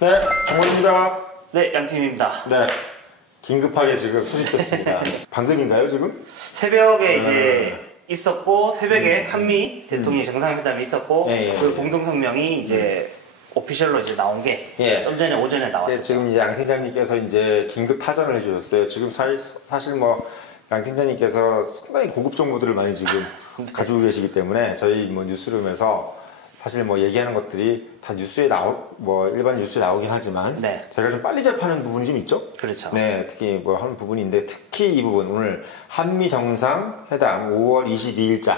네, 정원입니다. 네, 양팀입니다. 네, 긴급하게 지금 소식됐습니다. 방금인가요, 지금? 새벽에 이제 있었고, 새벽에 한미 대통령 정상회담이 있었고, 그 공동성명이 이제 오피셜로 이제 나온 게 좀 전에 오전에 나왔어요. 지금 이제 양 팀장님께서 이제 긴급 타전을 해주셨어요. 지금 사실 뭐 양 팀장님께서 상당히 고급 정보들을 많이 지금 가지고 계시기 때문에 저희 뭐 뉴스룸에서 사실 뭐 얘기하는 것들이 다 뉴스에 일반 뉴스에 나오긴 하지만 저희가 좀 빨리 접하는 부분이 좀 있죠. 그렇죠. 네, 특히 뭐 하는 부분인데 특히 이 부분 오늘 한미 정상회담 5월 22일자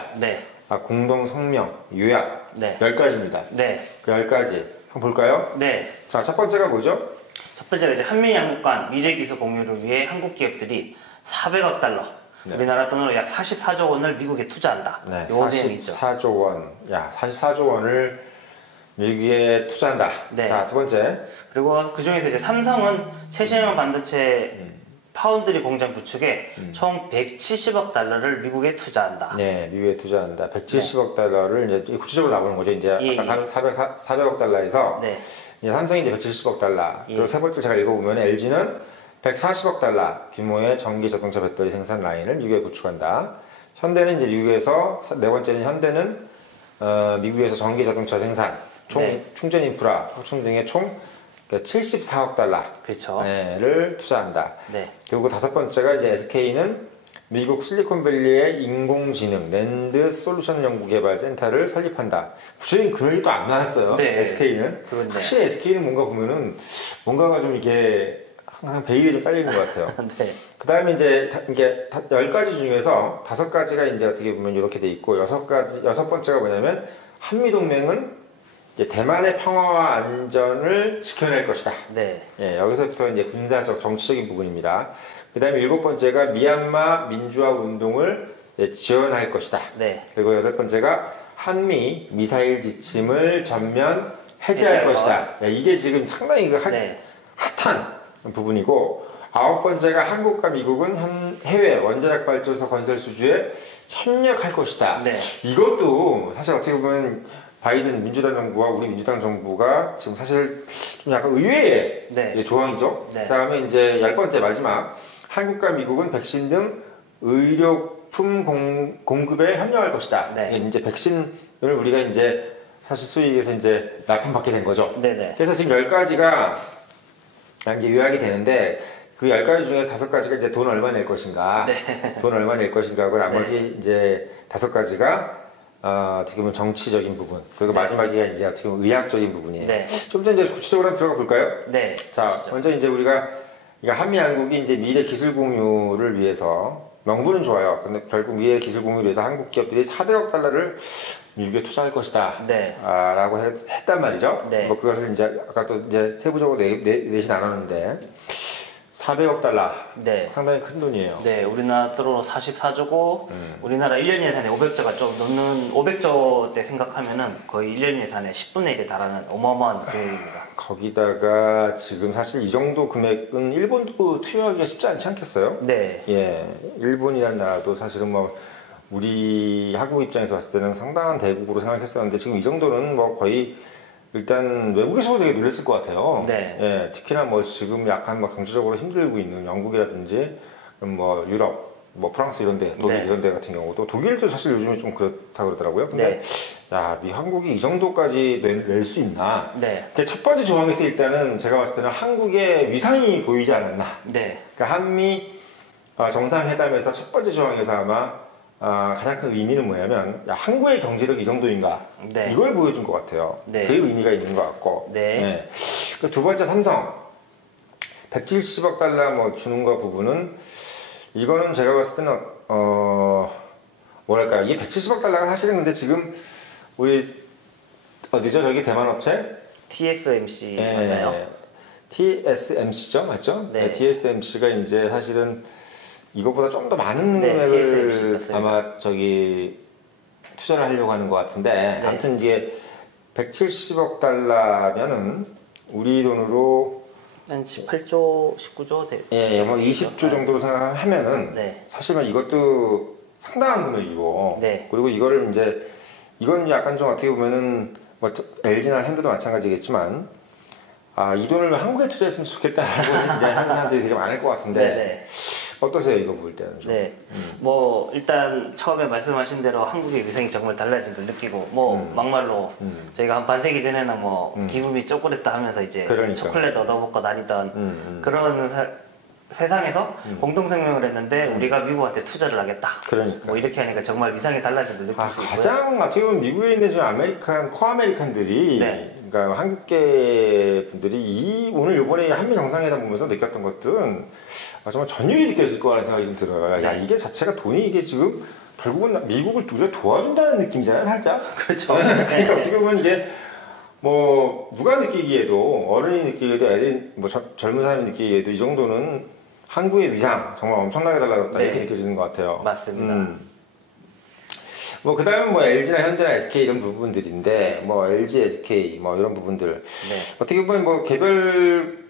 공동 성명 요약 10가지입니다. 그 10가지 한번 볼까요? 네. 자, 첫 번째가 뭐죠? 첫 번째가 이제 한미 양국 간 미래 기술 공유를 위해 한국 기업들이 400억 달러, 우리나라 돈으로 약 44조 원을 미국에 투자한다. 네, 44조 원. 44조 원을 미국에 투자한다. 자, 두 번째. 그리고 그 중에서 이제 삼성은 최신형 반도체 파운드리 공장 구축에 총 170억 달러를 미국에 투자한다. 네, 미국에 투자한다. 170억 달러를 이제 구체적으로 나오는 거죠. 이제 아까 400억 달러에서 이제 삼성이 이제 170억 달러. 그리고 세 번째 제가 읽어보면 LG는 140억 달러 규모의 전기 자동차 배터리 생산 라인을 미국에 구축한다. 현대는 이제 미국에서, 네 번째는 현대는 미국에서 전기 자동차 생산, 충전 인프라, 확충 등의 총 74억 달러를 투자한다. 그리고 다섯 번째가 이제 SK는 미국 실리콘밸리의 인공지능 랜드 솔루션 연구개발 센터를 설립한다. 구체적인 금액이 또 안 나왔어요. SK는. 확실히 SK는 뭔가 보면은 뭔가가 좀 이게 항상 베일이 좀 깔리는 것 같아요. 그 다음에 이제 이게 10가지 중에서 5가지가 이제 어떻게 보면 이렇게 돼 있고 여섯 번째가 뭐냐면 한미동맹은 이제 대만의 평화와 안전을 지켜낼 것이다. 여기서부터 이제 군사적 정치적인 부분입니다. 그 다음에 7번째가 미얀마 민주화 운동을 지원할 것이다. 그리고 8번째가 한미 미사일 지침을 전면 해제할 것이다. 이게 지금 상당히 핫한 부분이고, 9번째가 한국과 미국은 해외 원자력 발전소 건설 수주에 협력할 것이다. 이것도 사실 어떻게 보면 바이든 민주당 정부와 우리 민주당 정부가 지금 사실 좀 약간 의외의 조항이죠. 그 다음에 이제 10번째 마지막, 한국과 미국은 백신 등 의료품 공급에 협력할 것이다. 이제 백신을 우리가 이제 사실 소위 얘기해서 이제 납품받게 된 거죠. 그래서 지금 10가지가 이제 요약이 되는데, 그 10가지 중에서 5가지가 이제 돈 얼마 낼 것인가, 돈 얼마 낼 것인가 하고 나머지 이제 5가지가 어떻게 보면 정치적인 부분, 그리고 마지막에 이제 어떻게 보면 의학적인 부분이에요. 좀 더 이제 구체적으로 한번 들어가 볼까요? 자, 먼저 이제 우리가 한미 양국이 이제 미래 기술 공유를 위해서, 명분은 좋아요. 근데 결국 미래 기술 공유를 위해서 한국 기업들이 400억 달러를 미국에 투자할 것이다. 라고 했단 말이죠. 뭐 그것을 이제 아까 또 이제 세부적으로 넷이 나눴는데 400억 달러. 상당히 큰 돈이에요. 우리나라 돈으로 44조고, 우리나라 1년 예산에 500조가 좀 넘는, 500조 때 생각하면은 거의 1년 예산의 10분의 1에 달하는 어마어마한 금액입니다. 거기다가 지금 사실 이 정도 금액은 일본도 투여하기가 쉽지 않지 않겠어요? 일본이라는 나라도 사실은 뭐 우리 한국 입장에서 봤을 때는 상당한 대국으로 생각했었는데 지금 이 정도는 뭐 거의 일단 외국에서도 되게 놀랐을 것 같아요. 특히나 뭐 지금 약간 뭐 경제적으로 힘들고 있는 영국이라든지 뭐 유럽, 뭐 프랑스 이런 데, 독일 이런 데 같은 경우도, 독일도 사실 요즘에 좀 그렇다고 그러더라고요. 근데 한국이 이 정도까지 낼 수 있나? 첫 번째 조항에서 일단은 제가 봤을 때는 한국의 위상이 보이지 않았나? 그러니까 한미 정상회담에서 첫 번째 조항에서 아마 가장 큰 의미는 뭐냐면, 한국의 경제력이 이 정도인가? 이걸 보여준 것 같아요. 그 의미가 있는 것 같고. 그 두 번째 삼성 170억 달러 뭐 주는 거 부분은, 이거는 제가 봤을 때는 뭐랄까, 이게 170억 달러가 사실은 근데 지금 우리 어디죠? 저기 대만 업체? TSMC 맞나요? TSMC죠, 맞죠? TSMC가 이제 사실은 이것보다 좀 더 많은 금액을 아마 저기 투자를 하려고 하는 것 같은데, 아무튼 이게 170억 달러면은 우리 돈으로 한 18조, 19조 뭐 20조 정도로 생각하면은 사실은 이것도 상당한 금액이고, 그리고 이거를 이제 이건 약간 좀 어떻게 보면은 뭐 LG나 현대도 마찬가지겠지만 이 돈을 한국에 투자했으면 좋겠다라고 이제 하는 사람들이 되게 많을 것 같은데 네네. 어떠세요 이거 볼 때는 좀? 네, 뭐 일단 처음에 말씀하신 대로 한국의 위상이 정말 달라진 걸 느끼고 뭐 막말로 저희가 한 반세기 전에는 뭐 기분이 쪼그랬다 하면서 이제 그러니까. 초콜릿 얻어먹고 다니던 그런 세상에서 공동성명을 했는데 우리가 미국한테 투자를 하겠다. 그러니까. 뭐 이렇게 하니까 정말 위상이 달라진 걸 느낄 수 있고요. 가장 어떻게 보면 미국에 있는 좀 코아메리칸들이 그러니까 한국계 분들이 오늘 이번에 한미 정상회담 보면서 느꼈던 것들은 정말 전율이 느껴질 거라는 생각이 좀 들어요. 야 이게 자체가 돈이 이게 지금 결국은 미국을 우리가 도와준다는 느낌이잖아요, 살짝. 그렇죠. 그러니까 어떻게 보면 이게 뭐 누가 느끼기에도 어른이 느끼기에도 애들 뭐 젊은 사람이 느끼기에도 이 정도는 한국의 위상 정말 엄청나게 달라졌다 이렇게 느껴지는 것 같아요. 맞습니다. 뭐 그다음에 뭐 LG나 현대나 SK 이런 부분들인데 뭐 LG, SK 뭐 이런 부분들 어떻게 보면 뭐 개별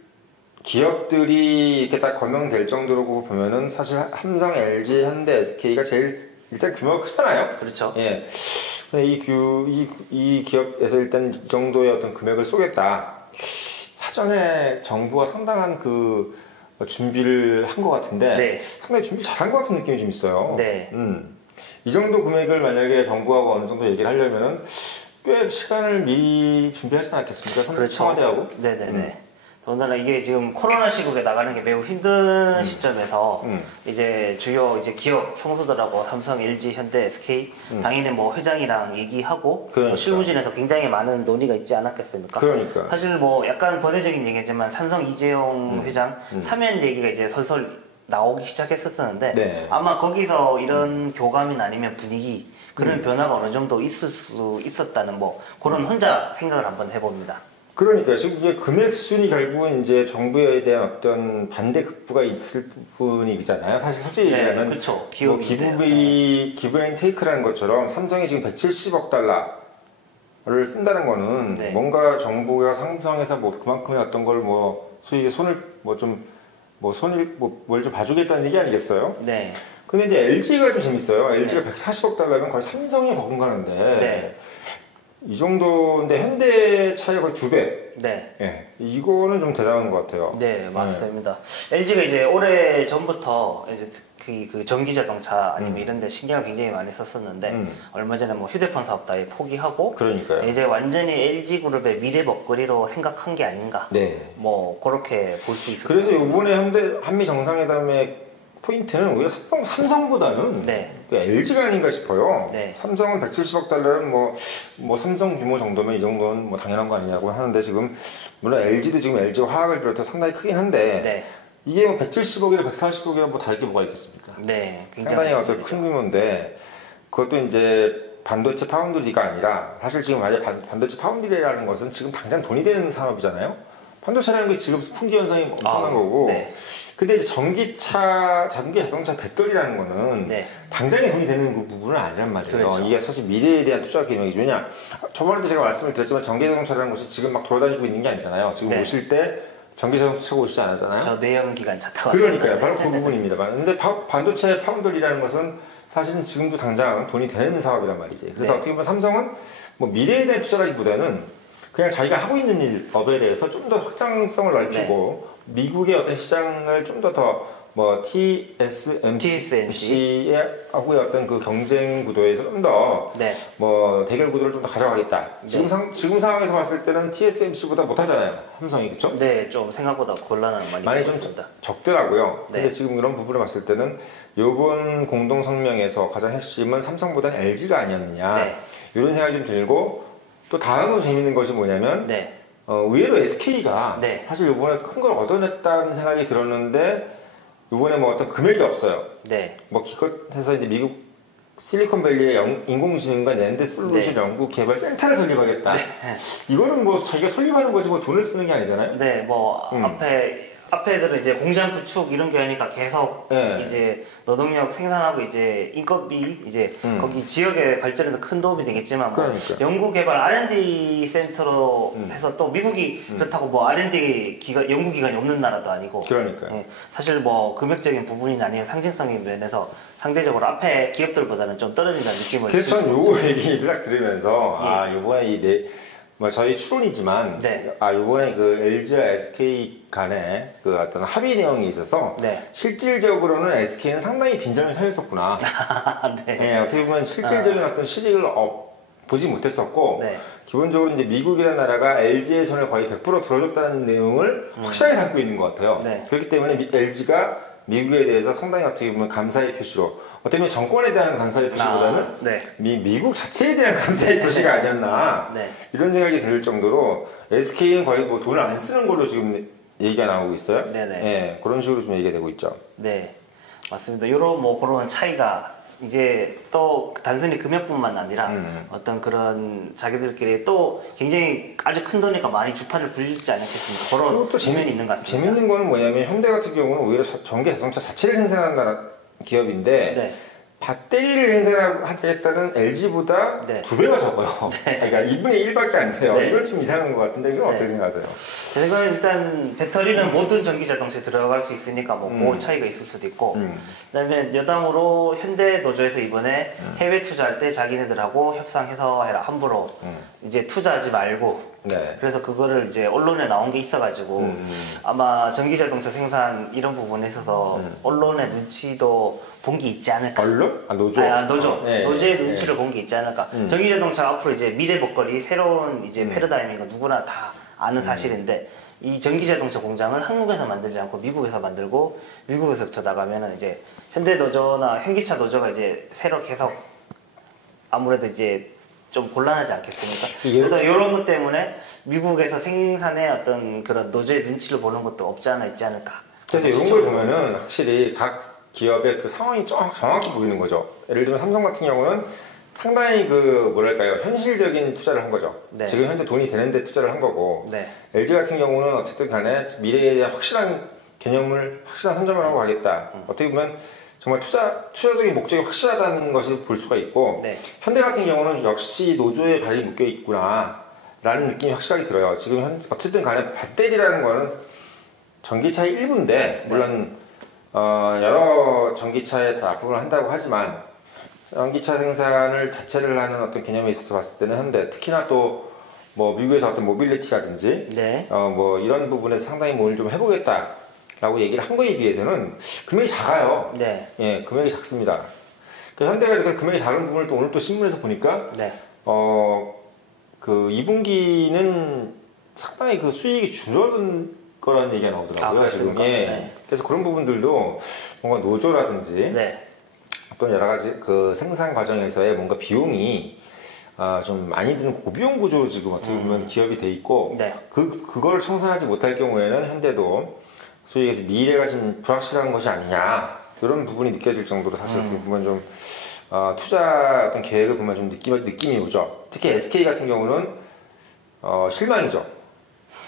기업들이 이렇게 딱 거명될 정도로 보면은 사실 삼성, LG, 현대, SK가 제일 일단 규모가 크잖아요. 그렇죠. 예. 이 기업에서 일단 이 정도의 어떤 금액을 쏘겠다. 사전에 정부가 상당한 그 준비를 한 것 같은데 상당히 준비 잘한 것 같은 느낌이 좀 있어요. 이 정도 금액을 만약에 정부하고 어느 정도 얘기를 하려면은 꽤 시간을 미리 준비하지 않았겠습니까? 그렇죠. 청와대하고. 네네네. 더군다나 이게 지금 코로나 시국에 나가는 게 매우 힘든 시점에서 이제 주요 이제 기업 총수들하고 삼성, LG, 현대, SK 당연히 뭐 회장이랑 얘기하고 또 실무진에서 굉장히 많은 논의가 있지 않았겠습니까? 그러니까. 사실 뭐 약간 번외적인 얘기지만 삼성 이재용 회장 사면 얘기가 이제 설설 나오기 시작했었는데 아마 거기서 이런 교감이나 아니면 분위기 그런 변화가 어느 정도 있을 수 있었다는 뭐 그런 혼자 생각을 한번 해봅니다. 그러니까 지금 이게 금액 순위 결국은 이제 정부에 대한 어떤 반대 극부가 있을 부분이잖아요. 사실 솔직히 얘기하면 그렇죠. 뭐 기브 앤 테이크라는 것처럼 삼성이 지금 170억 달러를 쓴다는 거는 뭔가 정부가 삼성에서 뭐 그만큼의 어떤 걸 뭐 소위 손을 뭘 좀 봐주겠다는 얘기 아니겠어요? 네. 근데 이제 LG가 좀 재밌어요. LG가 140억 달러면 거의 삼성이 버금가는데 이 정도인데 현대 차이가 거의 2배. 예, 이거는 좀 대단한 것 같아요. 네, 맞습니다. LG가 이제 오래 전부터 이제 특히 그 전기 자동차 아니면 이런 데 신경을 굉장히 많이 썼었는데 얼마 전에 뭐 휴대폰 사업도 아예 포기하고 그러니까요. 이제 완전히 LG 그룹의 미래 먹거리로 생각한 게 아닌가. 뭐 그렇게 볼 수 있을 것 그래서 이번에 한미 정상회담의 포인트는 오히려 삼성보다는 LG가 아닌가 싶어요. 삼성은 170억 달러는 뭐 삼성 규모 정도면 이 정도는 뭐 당연한 거 아니냐고 하는데 지금 물론 LG도 지금 LG 화학을 비롯해 상당히 크긴 한데 이게 뭐 170억이나 140억이나 뭐 다를 게 뭐가 있겠습니까? 상당히 어떤 큰 규모인데 그것도 이제 반도체 파운드리가 아니라 사실 지금 만약 반도체 파운드리라는 것은 지금 당장 돈이 되는 산업이잖아요. 반도체라는 게 지금 풍기 현상이 엄청난 거고. 근데 이제 전기 자동차 배터리라는 거는 당장에 돈이 되는 그 부분은 아니란 말이에요. 이게 사실 미래에 대한 투자 계획이죠. 왜냐, 저번에도 제가 말씀을 드렸지만 전기 자동차라는 것이 지금 막 돌아다니고 있는 게 아니잖아요. 지금 오실 때 전기 자동차 타고 오시지 않았잖아요. 저 내연기관차 타고 왔어요. 그러니까요. 바로 그 부분입니다. 근데 반도체 파운드리라는 것은 사실은 지금도 당장 돈이 되는 사업이란 말이지. 그래서 어떻게 보면 삼성은 뭐 미래에 대한 투자라기보다는 그냥 자기가 하고 있는 일, 업에 대해서 좀 더 확장성을 넓히고 미국의 어떤 시장을 좀 더 뭐 TSMC의 하고의 어떤 그 경쟁 구도에서 좀 더 뭐 대결 구도를 좀 더 가져가겠다. 지금 상황에서 봤을 때는 TSMC보다 못하잖아요. 삼성이 그렇죠? 네, 좀 생각보다 곤란한 많이 좀 적더라고요. 근데 지금 이런 부분을 봤을 때는 이번 공동 성명에서 가장 핵심은 삼성보다는 LG가 아니었느냐 이런 생각이 좀 들고 또 다음으로 재밌는 것이 뭐냐면 의외로 SK가 사실 이번에 큰 걸 얻어냈다는 생각이 들었는데 이번에 뭐 어떤 금액이 없어요. 뭐 기껏해서 이제 미국 실리콘밸리의 인공지능과 낸드 솔루션 연구 개발 센터를 설립하겠다. 이거는 뭐 자기가 설립하는 거지 뭐 돈을 쓰는 게 아니잖아요. 뭐 앞에들은 이제 공장 구축 이런 게 아니니까 계속 이제 노동력 생산하고 이제 인건비 이제 거기 지역의 발전에도 큰 도움이 되겠지만 뭐 연구 개발 R&D 센터로 해서 또 미국이 그렇다고 뭐 R&D 연구 기관이 없는 나라도 아니고 사실 뭐 금액적인 부분이나 아니면 상징성인 면에서 상대적으로 앞에 기업들보다는 좀 떨어진다는 느낌을 그래서 저는 요거 얘기를 딱 들으면서 이번에 뭐 저희 추론이지만 네. 이번에 그 LG와 SK 간에 그 어떤 합의 내용이 있어서 네. 실질적으로는 SK는 상당히 빈정을 사였었구나. 네. 네, 어떻게 보면 실질적인 어떤 실익을 보지 못했었고 네. 기본적으로 이제 미국이라는 나라가 LG의 손을 거의 100% 들어줬다는 내용을 확실하게 담고 있는 것 같아요. 네. 그렇기 때문에 LG가 미국에 대해서 상당히 어떻게 보면 감사의 표시로 어떻게 보면 정권에 대한 감사의 표시보다는 네. 미국 자체에 대한 감사의 표시가 아니었나 네. 이런 생각이 들 정도로 SK는 거의 뭐 돈을 안 쓰는 걸로 지금 얘기가 나오고 있어요. 네네. 네, 그런 식으로 좀 얘기가 되고 있죠. 네, 맞습니다. 요런 뭐 그런 차이가 이제 또 단순히 금액뿐만 아니라 어떤 그런 자기들끼리 또 굉장히 아주 큰 돈이니까 많이 주파를 불리지 않겠습니까? 그런 또 측면이 있는 것 같습니다. 재밌는 거는 뭐냐면 현대 같은 경우는 오히려 전기 자동차 자체를 생산하는 기업인데 네. 배터리를 생산하겠다는 LG보다 네. 2배가 적어요. 네. 그러니까 2분의 1밖에 안 돼요. 네. 이건 좀 이상한 것 같은데 이건 네. 어떻게 생각하세요? 제 생각엔 일단 배터리는 모든 전기 자동차에 들어갈 수 있으니까 뭐 그 차이가 있을 수도 있고 그다음에 여담으로 현대 노조에서 이번에 해외 투자할 때 자기네들하고 협상해서 해라 함부로 이제 투자하지 말고 네. 그래서 그거를 이제 언론에 나온 게 있어가지고 아마 전기 자동차 생산 이런 부분에 있어서 언론의 눈치도 본 게 있지 않을까. 언론? 노조? 노조. 네. 노조의 눈치를 본 게 있지 않을까. 전기 자동차 앞으로 이제 미래 먹거리 새로운 이제 패러다임인 거 누구나 다 아는 사실인데 이 전기 자동차 공장을 한국에서 만들지 않고 미국에서 만들고 미국에서부터 나가면은 이제 현대 노조나 현기차 노조가 이제 새로 계속 아무래도 이제 좀 곤란하지 않겠습니까? 그래서 이런 것 때문에 미국에서 생산의 어떤 그런 노조의 눈치를 보는 것도 없지 않아 있지 않을까. 그래서 이런 걸 보면은 확실히 각 기업의 그 상황이 정확히 보이는 거죠. 예를 들면 삼성 같은 경우는 상당히 그 뭐랄까요 현실적인 투자를 한 거죠. 네. 지금 현재 돈이 되는데 투자를 한 거고 네. LG 같은 경우는 어쨌든 간에 미래에 대한 확실한 개념을 확실한 선점을 하고 가겠다. 어떻게 보면 정말 투자적인 목적이 확실하다는 것을 볼 수가 있고 네. 현대 같은 경우는 역시 노조의 발이 묶여 있구나 라는 느낌이 확실하게 들어요. 지금 어쨌든 간에 배터리라는 거는 전기차의 일부인데 물론 여러 전기차에 다 부분을 한다고 하지만 전기차 생산을 자체를 하는 어떤 개념에 있어서 봤을 때는 현대 특히나 또 뭐 미국에서 어떤 모빌리티라든지 네. 뭐 이런 부분에서 상당히 뭘 좀 해보겠다라고 얘기를 한 거에 비해서는 금액이 작아요. 네. 예, 금액이 작습니다. 그러니까 현대가 이렇게 금액이 작은 부분을 또 오늘 또 신문에서 보니까 네. 그 2분기는 상당히 그 수익이 줄어든 거라는 얘기가 나오더라고요. 지금. 예. 네. 그래서 그런 부분들도 뭔가 노조라든지 네. 어떤 여러 가지 그 생산 과정에서의 뭔가 비용이 좀 많이 드는 고비용 구조로 지금 어떻게 보면 기업이 돼 있고 네. 그걸 청산하지 못할 경우에는 현대도 소위 얘기해서 미래가 좀 불확실한 것이 아니냐 이런 부분이 느껴질 정도로 사실 어떻게 보면 좀 투자 어떤 계획을 보면 좀 느낌이 오죠. 특히 SK 같은 경우는 실망이죠.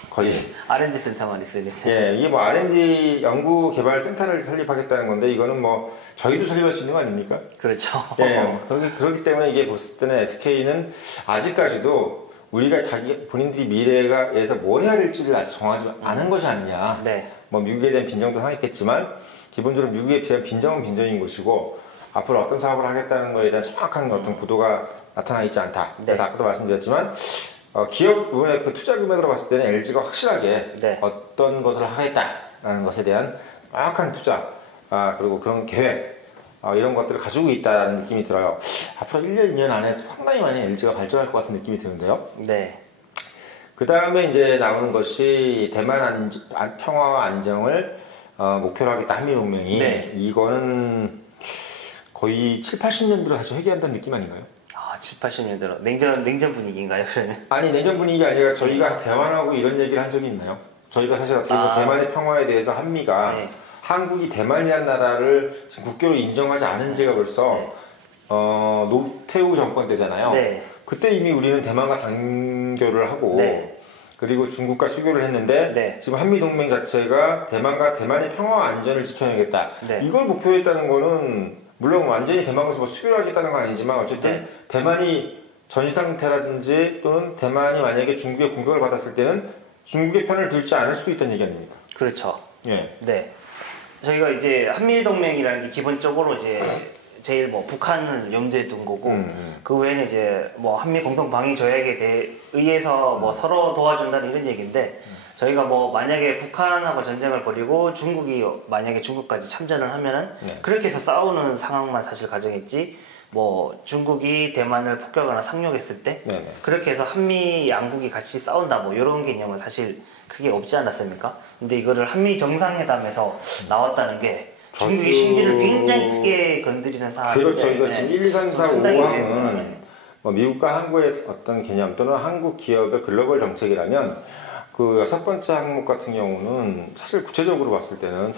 거의. 네. R&D 센터만 있으니까. 예, 이게 뭐 R&D 연구 개발 센터를 설립하겠다는 건데 이거는 뭐 저희도 설립할 수 있는 거 아닙니까? 그렇죠. 예, 그렇기 때문에 이게 봤을 때는 SK는 아직까지도 우리가 본인들이 미래에서 뭘 해야 될지를 아직 정하지 않은 것이 아니냐. 네. 뭐 미국에 대한 빈정도 상했겠지만 기본적으로 미국에 대한 빈정은 빈정인 것이고 앞으로 어떤 사업을 하겠다는 것에 대한 정확한 어떤 구도가 나타나 있지 않다. 그래서 아까도 말씀드렸지만 기업 부분의 그 투자 금액으로 봤을 때는 LG가 확실하게 네. 어떤 것을 하겠다라는 것에 대한 정확한 투자 그리고 그런 계획 이런 것들을 가지고 있다는 느낌이 들어요. 앞으로 1년, 2년 안에 상당히 많이 LG가 발전할 것 같은 느낌이 드는데요. 네. 그 다음에 이제 나오는 것이 대만 평화와 안정을 목표로 하겠다 한미동맹이 네. 이거는 거의 7, 80년대로 다시 회귀한다는 느낌 아닌가요? 7, 80년 들어 냉전 분위기인가요, 그러면? 아니 냉전 분위기 아니라 저희가 대만하고 이런 얘기를 한 적이 있나요? 저희가 사실 어떻게 보면 대만의 평화에 대해서 한미가 네. 한국이 대만이라는 나라를 지금 국교로 인정하지 않은 지가 벌써 네. 노태우 정권 때잖아요. 네. 그때 이미 우리는 대만과 단교를 하고 네. 그리고 중국과 수교를 했는데 네. 지금 한미동맹 자체가 대만의 평화와 안전을 지켜내겠다. 네. 이걸 목표로 했다는 거는 물론 완전히 대만에서 뭐 수교를 하겠다는 건 아니지만 어쨌든 네. 대만이 전시 상태라든지 또는 대만이 만약에 중국의 공격을 받았을 때는 중국의 편을 들지 않을 수도 있다는 얘기 아닙니까? 그렇죠. 예. 네. 저희가 이제 한미동맹이라는 게 기본적으로 이제 제일 뭐 북한을 염두에 둔 거고 그 외에는 이제 뭐 한미 공동 방위 조약에 의해서 뭐 서로 도와준다는 이런 얘기인데 저희가 뭐 만약에 북한하고 전쟁을 벌이고 중국이 만약에 중국까지 참전을 하면은 그렇게 해서 싸우는 상황만 사실 가정했지 뭐 중국이 대만을 폭격하거나 상륙했을 때 그렇게 해서 한미 양국이 같이 싸운다 뭐 이런 개념은 사실 크게 없지 않았습니까? 근데 이거를 한미 정상회담에서 나왔다는 게 중국의 심기를 굉장히 크게 건드리는 상황인데 그렇죠. 이거 지금 1, 2, 3, 4, 5항은 뭐 미국과 한국의 어떤 개념 또는 한국 기업의 글로벌 정책이라면 그 6번째 항목 같은 경우는 사실 구체적으로 봤을 때는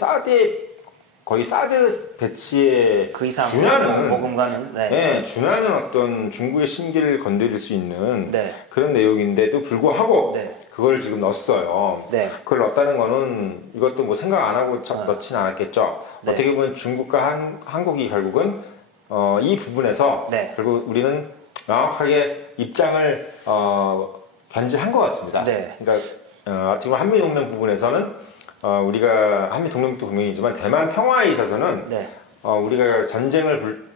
거의 사드 배치에 그 이상 준하는 보금가는 준하는 어떤 중국의 심기를 건드릴 수 있는 그런 내용인데도 불구하고 그걸 지금 넣었어요. 그걸 넣었다는 거는 이것도 뭐 생각 안 하고 넣지는 않았겠죠. 어떻게 보면 중국과 한국이 결국은 이 부분에서 결국 우리는 명확하게 입장을 견지한 것 같습니다. 그러니까 어떻게 보면 한미동맹 부분에서는 우리가 한미동맹도 동맹이지만 대만 평화에 있어서는 우리가 전쟁을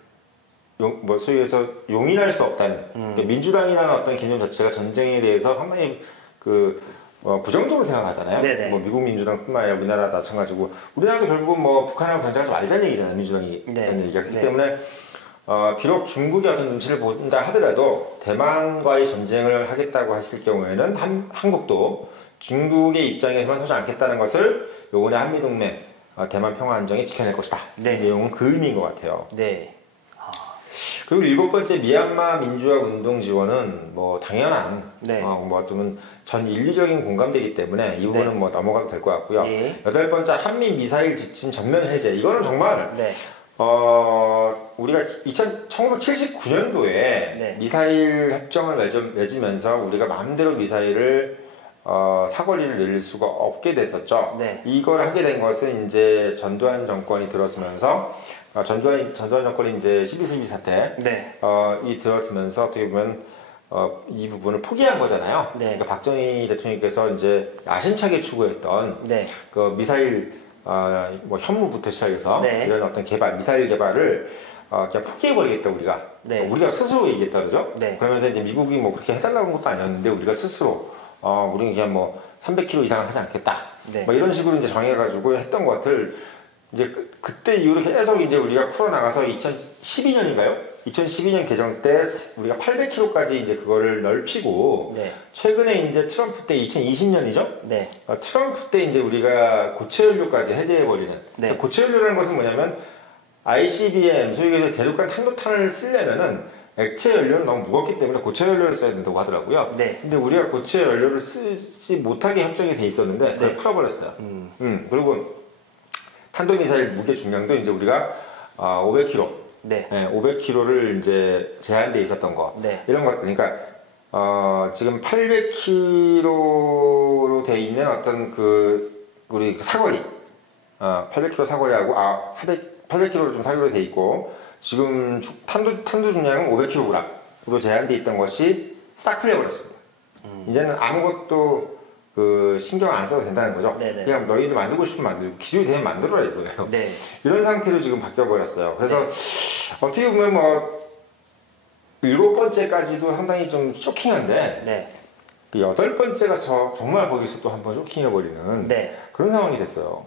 소위 해서 용인할 수 없다는 그러니까 민주당이라는 어떤 개념 자체가 전쟁에 대해서 상당히 부정적으로 생각하잖아요. 뭐 미국 민주당뿐만 아니라 우리나라도 마찬가지고 우리나라도 결국은 뭐 북한하고 견제하지 말자는 얘기잖아요. 민주당이 하는 얘기가 그렇기 때문에 비록 중국이 어떤 눈치를 본다 하더라도 대만과의 전쟁을 하겠다고 했을 경우에는 한국도 중국의 입장에서만 서지 않겠다는 것을 요번에 한미동맹 대만 평화안정이 지켜낼 것이다. 이 내용은 그 의미인 것 같아요. 그리고 7번째 미얀마 민주화 운동 지원은 뭐 당연한 뭐 어쩌면 전 인류적인 공감대이기 때문에 이 부분은 뭐 넘어가도 될 것 같고요. 8번째 한미 미사일 지침 전면 해제. 이거는 정말 우리가 1979년도에 미사일 협정을 맺으면서 우리가 마음대로 미사일을 사거리를 늘릴 수가 없게 됐었죠. 이걸 하게 된 것은 이제 전두환 정권이 들어서면서 전두환 정권이 이제 12.12 사태 이 들어서면서 어떻게 보면 이 부분을 포기한 거잖아요. 그러니까 박정희 대통령께서 이제 야심차게 추구했던 그 미사일 뭐 현무부터 시작해서 이런 어떤 미사일 개발을 그냥 포기해버리겠다 우리가 스스로 얘기했다 그러죠. 그러면서 이제 미국이 뭐 그렇게 해달라는 것도 아니었는데 우리가 스스로 우리는 그냥 뭐 300km 이상은 하지 않겠다. 뭐 이런 식으로 이제 정해가지고 했던 것을 이제 그때 이후로 계속 이제 우리가 풀어나가서 2012년인가요? 2012년 개정 때 우리가 800km까지 이제 그거를 넓히고 최근에 이제 트럼프 때 2020년이죠? 트럼프 때 이제 우리가 고체 연료까지 해제해버리는 고체 연료라는 것은 뭐냐면 ICBM 소위 얘기해서 대륙간 탄도탄을 쓰려면은 액체 연료는 너무 무겁기 때문에 고체 연료를 써야 된다고 하더라고요. 근데 우리가 고체 연료를 쓰지 못하게 협정이 돼 있었는데 그걸 풀어버렸어요. 그리고 탄도미사일 무게 중량도 이제 우리가 500kg, 500kg를 이제 제한돼 있었던 거 이런 것들. 그러니까 지금 800kg로 돼 있는 어떤 우리 사거리, 800kg 사거리하고 800kg로 좀 사거리로 돼 있고. 지금 탄두 중량은 500kg으로 제한되어 있던 것이 싹 풀려버렸습니다. 이제는 아무것도 신경 안 써도 된다는 거죠. 그냥 너희들 만들고 싶으면 만들고 기술이 되면 만들어라 이거예요. 이런 상태로 지금 바뀌어버렸어요. 그래서 어떻게 보면 뭐 7번째까지도 상당히 좀 쇼킹한데 그 8번째가 정말 거기서 또 한번 쇼킹해버리는 그런 상황이 됐어요.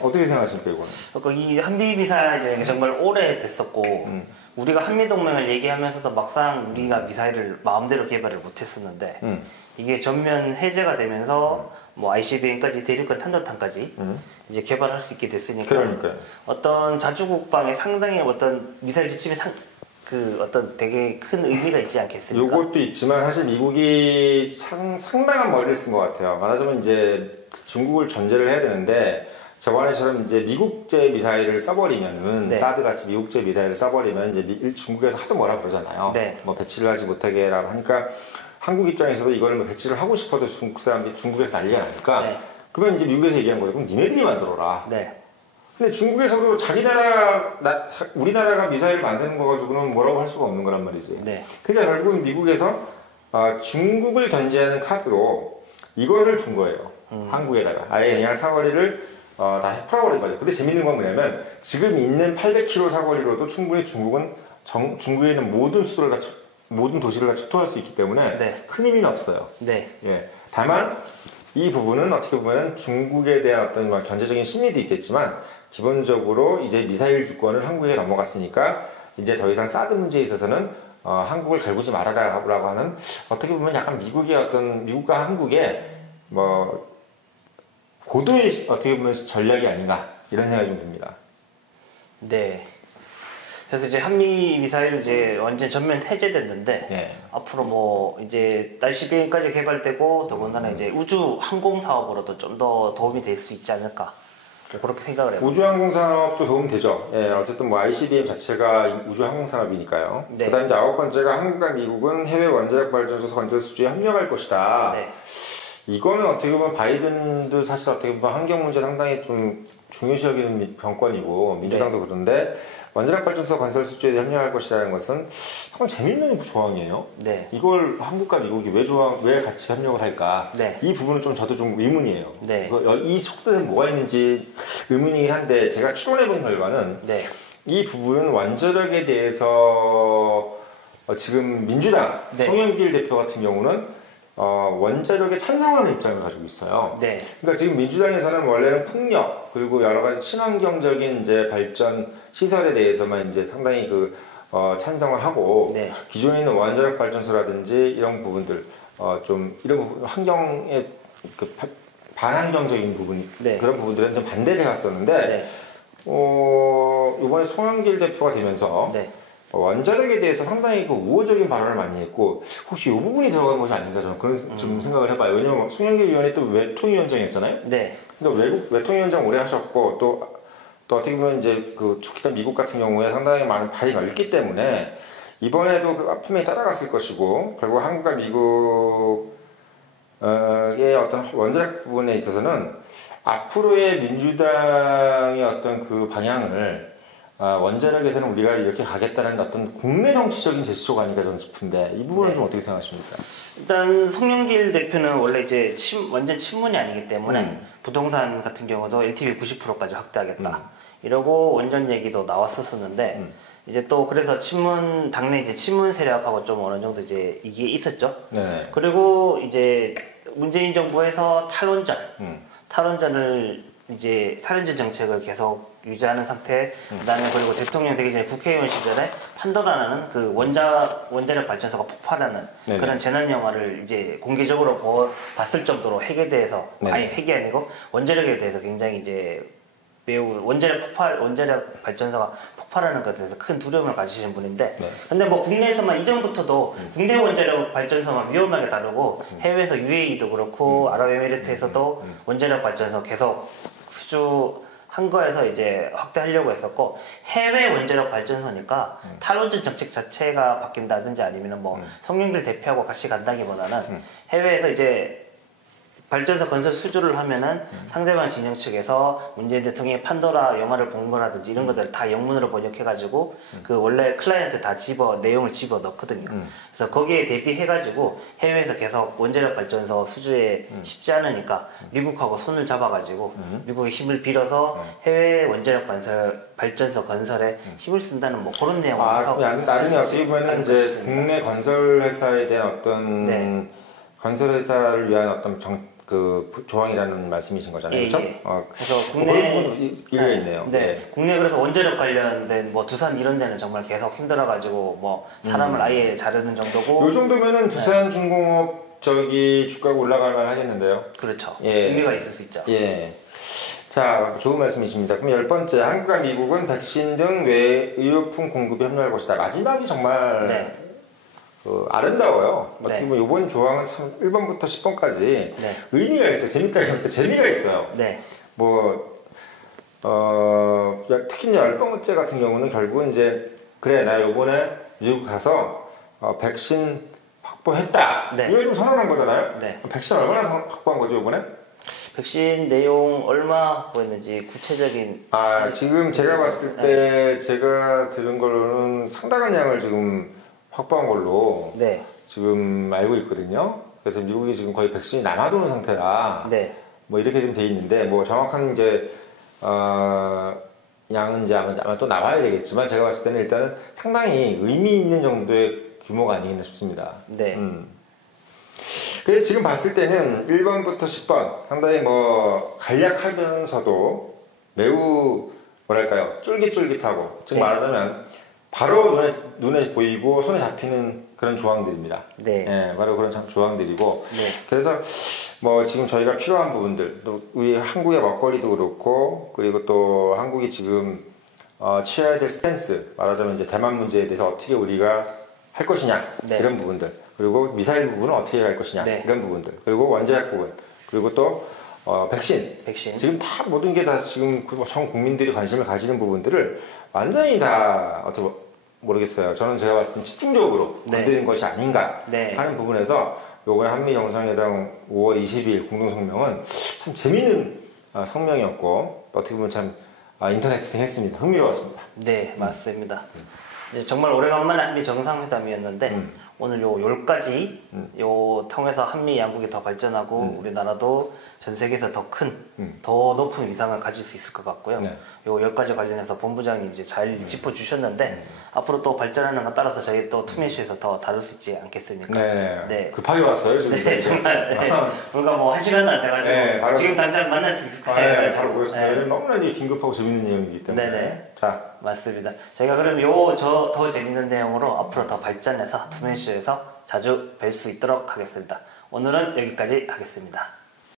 어떻게 생각하십니까 이거는? 그러니까 이 한미 미사일이 정말 오래 됐었고 우리가 한미 동맹을 얘기하면서도 막상 우리가 미사일을 마음대로 개발을 못했었는데 이게 전면 해제가 되면서 뭐 ICBM까지 대륙간 탄도탄까지 이제 개발할 수 있게 됐으니까 어떤 자주국방에 상당히 어떤 미사일 지침이 어떤 되게 큰 의미가 있지 않겠습니까? 요것도 있지만 사실 미국이 상당한 머리를 쓴 것 같아요. 말하자면 이제 중국을 견제를 해야 되는데 저번에처럼 이제 미국제 미사일을 써버리면은 사드 같이 미국제 미사일을 써버리면 이제 중국에서 하도 뭐라 그러잖아요. 뭐 배치를 하지 못하게 라고 하니까 한국 입장에서도 이걸 뭐 배치를 하고 싶어도 중국에서 난리가 나니까 그러면 이제 미국에서 얘기한 거예요. 그럼 니네들이 만들어라. 근데 중국에서도 우리나라가 미사일 만드는 거 가지고는 뭐라고 할 수가 없는 거란 말이지. 그러니까 결국은 미국에서 중국을 견제하는 카드로 이거를 준 거예요. 한국에다가 아예 그냥 사거리를 다 풀어버린 거죠. 근데 재밌는 건 뭐냐면 지금 있는 800km 사거리로도 충분히 중국은 중국에 있는 모든 도시를 다 초토할 수 있기 때문에 네. 큰 의미는 없어요. 네. 예. 다만 이 부분은 어떻게 보면 중국에 대한 어떤 경제적인 심리도 있겠지만 기본적으로 이제 미사일 주권을 한국에 넘어갔으니까 이제 더 이상 사드 문제에 있어서는 한국을 갈구지 말아라라고 하는 어떻게 보면 약간 미국과 한국의 뭐 고도의 어떻게 보면 전략이 아닌가 이런 생각이 좀 듭니다. 네. 그래서 이제 한미 미사일 이제 완전 전면 해제됐는데 예. 앞으로 뭐 이제 날씨 비행까지 개발되고 더군다나 이제 우주 항공 사업으로도 좀 더 도움이 될 수 있지 않을까 그렇게 생각을 해요. 우주항공 산업도 도움 되죠. 예, 어쨌든 뭐 ICBM 자체가 우주항공 산업이니까요. 네. 그다음 이제 9번째가 한국과 미국은 해외 원자력 발전소 건설 수주에 협력할 것이다. 네. 이거는 어떻게 보면 바이든도 사실 어떻게 보면 환경 문제 상당히 좀 중요시 여기는 정권이고 민주당도 네. 그런데 원자력 발전소 건설 수주에 협력할 것이라는 것은 조금 재밌는 조항이에요. 네. 이걸 한국과 미국이 왜 같이 협력을 할까? 네. 이 부분은 좀 저도 좀 의문이에요. 네. 이 속도에 뭐가 있는지 의문이긴 한데 제가 추론해본 결과는 네. 이 부분은 원자력에 대해서 지금 민주당 네. 송영길 대표 같은 경우는 원자력에 찬성하는 입장을 가지고 있어요. 네. 그러니까 지금 민주당에서는 원래는 풍력 그리고 여러 가지 친환경적인 이제 발전 시설에 대해서만 이제 상당히 찬성을 하고 네. 기존에 있는 원자력 발전소라든지 이런 부분들 좀 이런 부분 환경에 반환경적인 부분 네. 그런 부분들은 좀 반대를 해왔었는데 네. 이번에 송영길 대표가 되면서 네. 원자력에 대해서 상당히 우호적인 발언을 많이 했고 혹시 이 부분이 들어간 것이 아닌가 저는 그런 좀 생각을 해봐요. 왜냐면 송영길 의원이 또 외통위원장이었잖아요. 네. 근데 외국 외통위원장 오래 하셨고 또 어떻게 보면 이제 특히나 미국 같은 경우에 상당히 많은 발이 넓기 때문에 이번에도 분명히 따라갔을 것이고 결국 한국과 미국의 어떤 원자력 부분에 있어서는 앞으로의 민주당의 어떤 그 방향을 원자력에서는 우리가 이렇게 가겠다는 어떤 국내 정치적인 제스처가 아닌가 저는 싶은데 이 부분은 네. 좀 어떻게 생각하십니까? 일단 송영길 대표는 원래 이제 완전 친문이 아니기 때문에 부동산 같은 경우도 LTV 90%까지 확대하겠다 이러고 원전 얘기도 나왔었었는데 이제 또 그래서 당내 이제 친문 세력하고 좀 어느 정도 이제 이게 있었죠. 네. 그리고 이제 문재인 정부에서 탈원전을 이제 탈원전 정책을 계속 유지하는 상태. 그다음에 그리고 대통령 되기 전에 국회의원 시절에 판도라라는 그 원자력 발전소가 폭발하는 네네. 그런 재난 영화를 이제 공개적으로 봤을 정도로 핵에 대해서 아니 핵이 아니고 원자력에 대해서 굉장히 이제 매우 원자력 발전소가 폭발하는 것에 대해서 큰 두려움을 가지신 분인데 네. 근데 뭐 국내에서만 이전부터도 국내 원자력 발전소만 위험하게 다루고 해외에서 UAE도 그렇고 아랍에미리트에서도 원자력 발전소 계속 수주한 거에서 이제 확대하려고 했었고 해외 원자력 발전소니까 탈원전 정책 자체가 바뀐다든지 아니면 뭐 송영길 대표하고 같이 간다기보다는 해외에서 이제 발전소 건설 수주를 하면은 상대방 진영 측에서 문재인 대통령의 판도라 영화를 본 거라든지 이런 것들 다 영문으로 번역해가지고 그 원래 클라이언트 다 내용을 집어 넣거든요. 그래서 거기에 대비해가지고 해외에서 계속 원자력 발전소 수주에 쉽지 않으니까 미국하고 손을 잡아가지고 미국의 힘을 빌어서 해외 원자력 발전소 건설에 힘을 쓴다는 뭐 그런 내용을 해서 나중에 어떻게 보면 이제 국내 건설 회사에 대한 어떤 네. 건설 회사를 위한 어떤 조항이라는 말씀이신 거잖아요, 예, 그렇죠? 예. 그래서 국내 일리가 있네요. 네, 국내 그래서 원자력 관련된 뭐 두산 이런 데는 정말 계속 힘들어가지고 뭐 사람을 아예 자르는 정도고. 요 정도면은 두산중공업 주가가 올라갈 만 하겠는데요. 그렇죠. 예. 의미가 있을 수 있죠. 예. 자, 좋은 말씀이십니다. 그럼 10번째, 한국과 미국은 백신 등 외 의료품 공급에 협력할 것이다. 마지막이 정말 네. 아름다워요. 네. 어떻게 보면 이번 조항은 참 1번부터 10번까지 네. 의미가 있어요. 재미가 있어요. 네. 특히 10번째 같은 경우는 결국은 이제, 그래, 나 요번에 미국 가서 백신 확보했다. 네. 이걸 좀 선언한 거잖아요. 네. 백신 얼마나 확보한 거죠, 요번에? 백신 내용 얼마 확보했는지 구체적인. 지금 제가 봤을 때 제가 들은 걸로는 상당한 양을 지금 확보한 걸로 네. 지금 알고 있거든요. 그래서 미국이 지금 거의 백신이 남아도는 상태라 네. 뭐 이렇게 좀 돼 있는데 뭐 정확한 이제 양은 이제 아마 또 나와야 되겠지만 제가 봤을 때는 일단은 상당히 의미 있는 정도의 규모가 아니겠나 싶습니다. 네. 그래서 지금 봤을 때는 1번부터 10번 상당히 뭐 간략하면서도 매우 뭐랄까요 쫄깃쫄깃하고 지금 네. 말하자면 바로 눈에 보이고 손에 잡히는 그런 조항들입니다. 네. 예, 바로 그런 조항들이고 네. 그래서 뭐 지금 저희가 필요한 부분들 또 우리 한국의 먹거리도 그렇고 그리고 또 한국이 지금 취해야 될 스탠스 말하자면 이제 대만 문제에 대해서 어떻게 우리가 할 것이냐 네. 이런 부분들 그리고 미사일 부분은 어떻게 할 것이냐 네. 이런 부분들 그리고 원자력 부분 그리고 또 백신 지금 다 모든 게 다 지금 전 국민들이 관심을 가지는 부분들을 완전히 다 어떻게 모르겠어요. 저는 제가 봤을 때 집중적으로 건드린 것이 아닌가 하는 부분에서 요번에 한미 정상회담 5월 20일 공동성명은 참 재미있는 성명이었고 어떻게 보면 참 인터레스팅 했습니다. 흥미로웠습니다. 네, 맞습니다. 이제 정말 오래간만에 한미 정상회담이었는데 오늘 요 10가지 요 통해서 한미 양국이 더 발전하고 우리나라도 전 세계에서 더 큰, 더 높은 위상을 가질 수 있을 것 같고요. 요 10가지 관련해서 본부장님 이제 잘 짚어주셨는데 앞으로 또 발전하는 것 따라서 저희 또 투맨쇼에서 더 다룰 수 있지 않겠습니까? 네. 급하게 왔어요. 네, 정말. 네. 불과 뭐 1시간도 안 돼가지고 지금 당장 만날 수 있을 것 같아요. 바로 보였습니다. 너무나 긴급하고 재밌는 내용이기 때문에. 네네. 자. 맞습니다. 저희가 그럼 더 재밌는 내용으로 앞으로 더 발전해서 투맨쇼에서 자주 뵐 수 있도록 하겠습니다. 오늘은 여기까지 하겠습니다.